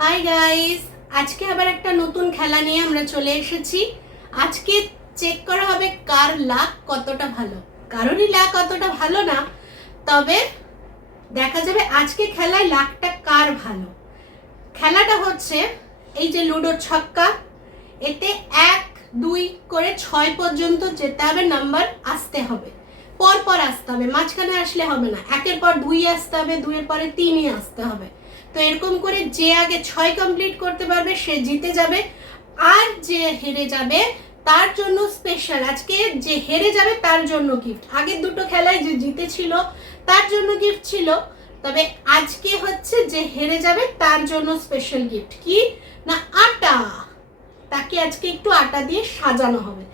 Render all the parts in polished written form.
Hi guys, আজকে আবার একটা নতুন খেলা নিয়ে আমরা চলে এসেছি। আজকে চেক করা হবে কার লাক কতটা ভালো। কারোরই লাক অতটা ভালো না, তবে দেখা যাবে আজকে খেলায় লাকটা কার ভালো। খেলাটা হচ্ছে এই যে লুডোর ছক্কা, এতে 1, 2 করে 6 পর্যন্ত যেতে হবে, নাম্বার আসতে হবে, পর পর আসতে হবে, মাঝখানে আসলে হবে না। 1-এর পর 2 আসতে হবে, 2-এর পরে 3 আসতে হবে। তো এরকম করে যে আগে 6 কমপ্লিট করতে পারবে সে জিতে যাবে, আর যে হেরে যাবে তার জন্য স্পেশাল, আজকে যে হেরে যাবে তার জন্য গিফট। আগের দুটো খেলায় যে জিতেছিল তার জন্য গিফট ছিল, তবে আজকে হচ্ছে যে হেরে যাবে তার জন্য স্পেশাল গিফট। কি না, আটা। তাকে আজকে একটু আটা দিয়ে সাজানো হবে,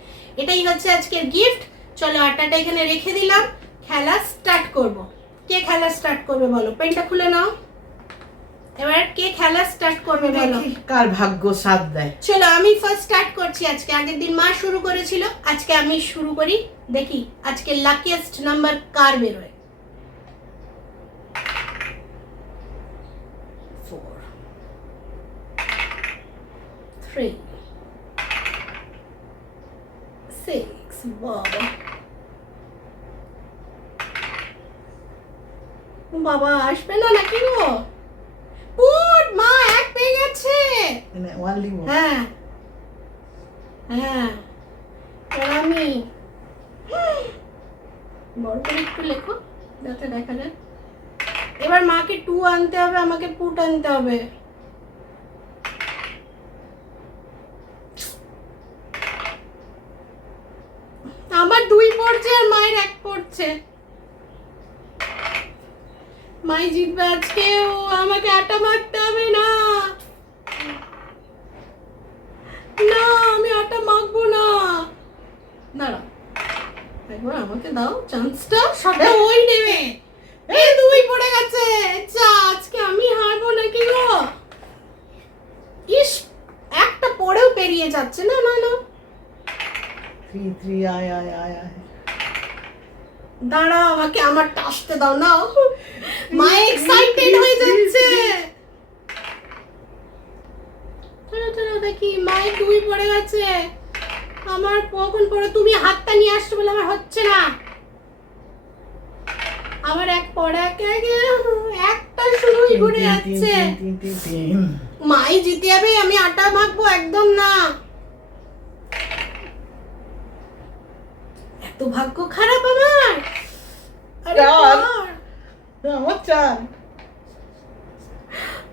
এটাই হচ্ছে আজকের গিফট। চলো আটাটা এখানে রেখে দিলাম, খেলা স্টার্ট করব। কে খেলা স্টার্ট করবে বলো? পেনটা খুলে নাও। এবার কে খেলা স্টার্ট করবে বলো? কার ভাগ্য সাথ দেয়। চলো আমি ফার্স্ট স্টার্ট করছি আজকে। আগের দিন মা শুরু করেছিল, আজকে আমি শুরু করি। দেখি আজকে লাকিয়েস্ট নাম্বার কার বেরোয়। 4 3 6 বাবা বাবা আসবে না নাকি গো? পুট মা এক পেয়ে গেছে। হ্যাঁ হ্যাঁ, এবার আমি বড় করে একটু লেখো যাতে দেখা যায়। এবার মাকে 2 আনতে হবে, আমাকে পুট আনতে হবে। আমার 2 পড়ছে আর মায়ের 1 পড়ছে। মাই জিতবে আজকে, ও আমাকে আটা মাখতে হবে না। না আমি আটা মাখবো না। দাঁড়াও, একবার আমাকে দাও চান্সটা, সবটা ওই নেবে। এই 2 পড়ে গেছে, যা আজকে আমি হারবো নাকি গো? ইস, একটা পড়েও পেরিয়ে যাচ্ছে। না না না, 3 আয় আয় আয় আয়। দাঁড়াও, আমাকে আমারটা আসতে দাও না। মা এক্সাইটেড হয়ে যাচ্ছে। চলো চলো দেখি, মায়ের 2 পড়ে গেছে, আমার কখন পড়ে? তুমি হাতটা নিয়ে আসছো বলে আমার হচ্ছে না। আমার 1 পড়ে, একটা শুরুই ঘুরে যাচ্ছে। মাই জিতে যাবে, আমি আটা মাখবো একদম না। এত ভাগ্য খারাপ আমার। আরে আমার 4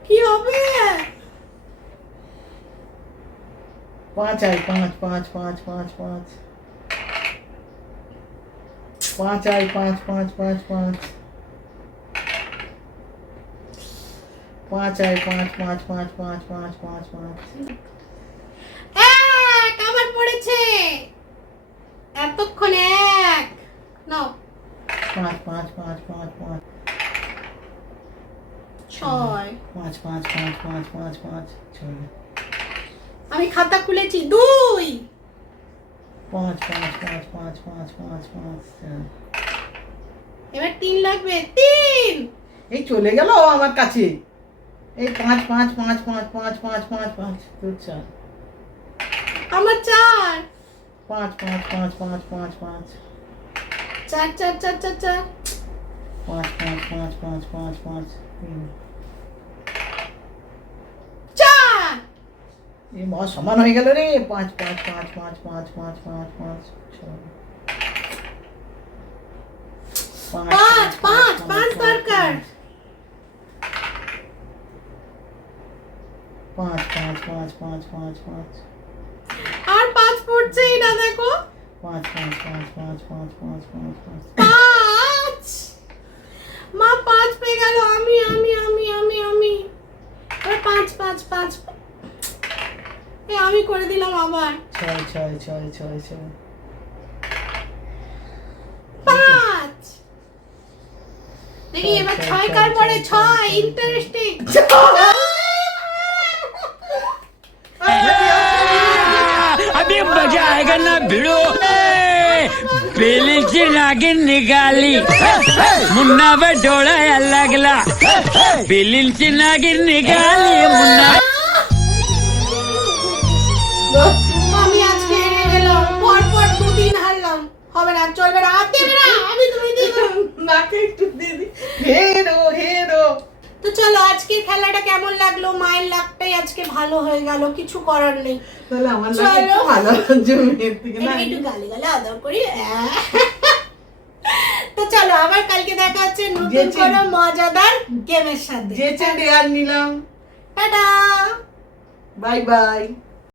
কি হবে? 5 আয় 5 5 5 5 5 5 আয় 5 5 5 5 5 আয় 5 5 5 5 5 5 5 এক আমার পড়েছে এতক্ষণে। 1 নাও, 5 5 5 5 5 6 5 5 5 5 5 5 6 আমি খাতা খুলেছি। 2 5 5 5 5 5 5 5 এবার 3 লাগবে। 3 এই চলে গেল আমার কাছে। এই 5 5 5 5 5 5 5 5 তোর 4 আমার 4 5 5 5 5 5 5 4 4 4 4 4 5 5 5 5 5 5 3 4 এই মা সমান হয়ে গেল রে। 5 5 5 5 5 5 5 5 5 5 5 দরকার। 5 5 5 5 5 5 আর 5 পড়ছেই না, দেখো। 5 5 5 5 5 5 5 5 5 মা 5 পেয়ে গেল। আমি আমি আমি আমি আমি এবার 5 5 5 আমি করে দিলাম আবার। 6 6 6 6 6 5 দেখি এবার 6 কার পরে? 6 ইন্টারেস্টিং। अभी मजा आएगा ना भिड़ो। बेली नागिन निकाली मुन्ना पे डोळा लागला बेलींची नागिन निकाली मुन्ना দেবে না, আর দেবে না, আমি তুমি দিয়ে দেবো। নাকে একটু দিয়ে দি। হেরো। তো চলো আজকের খেলাটা কেমন লাগলো, মায়ের লাকটাই আজকে ভালো হয়ে গেল, কিছু করার নেই। তাহলে আমার চলো। লাগে একটু ভালো লাগছে মেয়ের থেকে না। একটু গালে গালে আদর করি। তো চলো আবার কালকে দেখা হচ্ছে নতুন যেচে- কোনো মজাদার গেমের সাথে। যেচে ডেয়ার নিলাম। টাটা। Bye bye.